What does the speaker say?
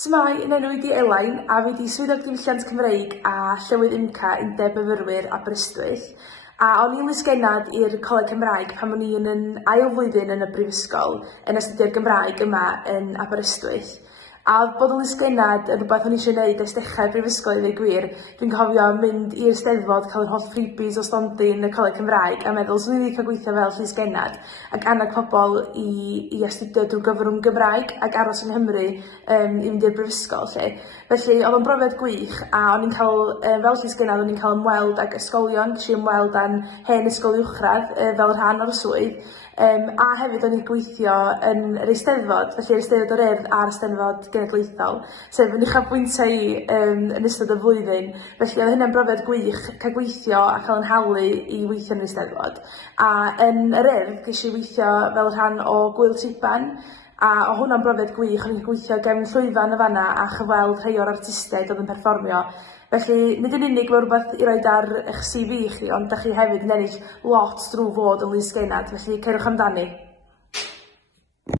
Symai yn enw i di Elain a fi di swyddog diwylliant Cymraeg a Llywydd UMCA undeb myfyrwyr Aberystwyth. A o'n i'n lysgennad i'r Coleg Cymraeg pan o'n i'n ail flwyddyn yn y brifysgol yn astudio'r Gymraeg yma yn Aberystwyth. A bod yn lysgennad yn rhywbeth o'n i eisiau gwneud ers dechrau brifysgol i ddweud gwir. Dwi'n cofio mynd i'r Steddfod, cael yr holl freebies o stondin y Coleg Cymraeg a meddwl swn i wedi cael gweithio fel lysgennad ac annog pobl i astudio drwy gyfrwng Gymraeg ac aros yn Nghymru i fynd i'r brifysgol lle. Felly oedd o'n brofiad gwych a o'n i'n cael, fel lysgennad, o'n i'n cael ymweld ag ysgolion, ges i ymweld â'n hen ysgol uwchradd fel rhan o'r swydd. A hefyd o'n i'n gweithio yn yr Eisteddfod, felly yr Eisteddfod o'r Urdd a'r Eisteddfod Genedlaethol, sef yn uchafbwyntio i yn ystod y flwyddyn. Felly oedd hynna'n brofiad gwych cael gweithio a cael yn halu i weithio yn yr Eisteddfod. A yn yr Urdd ges i weithio fel rhan o Gwyl Triban, a o hwnna'n brofiad gwych, o'n i'n gweithio gefn llwyfan y fanna a chyfweld rhai o'r artistiaid oedd yn perfformio. Felly, nid yn unig fel rhywbeth i roed ar eich CV chi, ond da chi hefyd yn ennill lot drwy fod yn lysgennad, felly cerwch amdani.